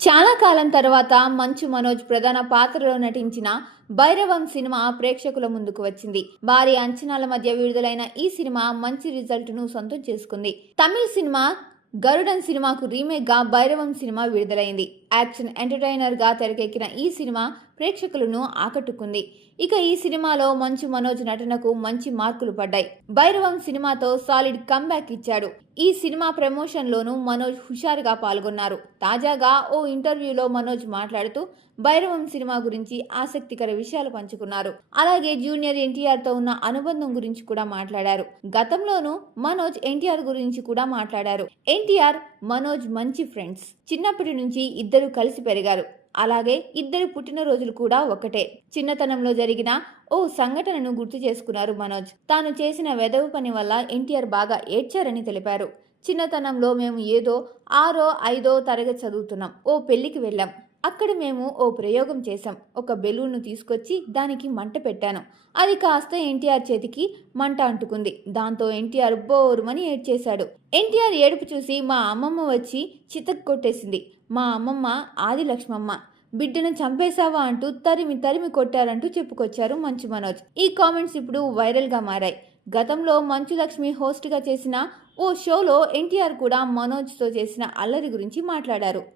చాలా కాలం తర్వాత మంచు మనోజ్ ప్రధాన పాత్రలో నటించిన భైరవం సినిమా ప్రేక్షకుల ముందుకు వచ్చింది. భారీ అంచనాల మధ్య విడుదలైన ఈ సినిమా మంచి రిజల్ట్ ను సొంతం చేసుకుంది. తమిళ సినిమా గరుడన్ సినిమాకు రీమేక్ గా భైరవం సినిమా విడుదలైంది. యాక్షన్ ఎంటర్టైనర్ గా తెరకెక్కిన ఈ సినిమా ప్రేక్షకులను ఆకట్టుకుంది. ఇక ఈ సినిమాలో మంచు మనోజ్ నటనకు మంచి మార్కులు పడ్డాయి. భైరవం సినిమాతో సాలిడ్ కమ్బ్యాక్ ఇచ్చాడు. ఈ సినిమా ప్రమోషన్ లోనూ మనోజ్ హుషారుగా పాల్గొన్నారు. తాజాగా ఓ ఇంటర్వ్యూలో మనోజ్ మాట్లాడుతూ భైరవం సినిమా గురించి ఆసక్తికర విషయాలు పంచుకున్నారు. అలాగే జూనియర్ ఎన్టీఆర్ తో ఉన్న అనుబంధం గురించి కూడా మాట్లాడారు. గతంలోనూ మనోజ్ ఎన్టీఆర్ గురించి కూడా మాట్లాడారు. ఎన్టీఆర్, మనోజ్ మంచి ఫ్రెండ్స్. చిన్నప్పటి నుంచి ఇద్దరు కలిసి పెరిగారు. అలాగే ఇద్దరు పుట్టినరోజులు కూడా ఒకటే. చిన్నతనంలో జరిగిన ఓ సంఘటనను గుర్తు చేసుకున్నారు మనోజ్. తాను చేసిన వెధవ పని వల్ల ఎన్టీఆర్ బాగా ఏడ్చారని తెలిపారు. చిన్నతనంలో మేము ఏదో 6వ 5వ తరగతి చదువుతున్నాం. ఓ పెళ్లికి వెళ్ళాం. అక్కడ మేము ఓ ప్రయోగం చేశాం. ఒక బెలూన్ను తీసుకొచ్చి దానికి మంట పెట్టాను. అది కాస్త ఎన్టీఆర్ చేతికి మంట అంటుకుంది. దాంతో ఎన్టీఆర్ బోరుమని ఏడ్చేశాడు. ఎన్టీఆర్ ఏడుపు చూసి మా అమ్మమ్మ వచ్చి చితక్ కొట్టేసింది. మా అమ్మమ్మ ఆదిలక్ష్మమ్మ. బిడ్డను చంపేశావా అంటూ తరిమి తరిమి కొట్టారంటూ చెప్పుకొచ్చారు మంచు మనోజ్. ఈ కామెంట్స్ ఇప్పుడు వైరల్ గా మారాయి. గతంలో మంచు లక్ష్మి హోస్ట్ గా చేసిన ఓ షోలో ఎన్టీఆర్ కూడా మనోజ్ తో చేసిన అల్లరి గురించి మాట్లాడారు.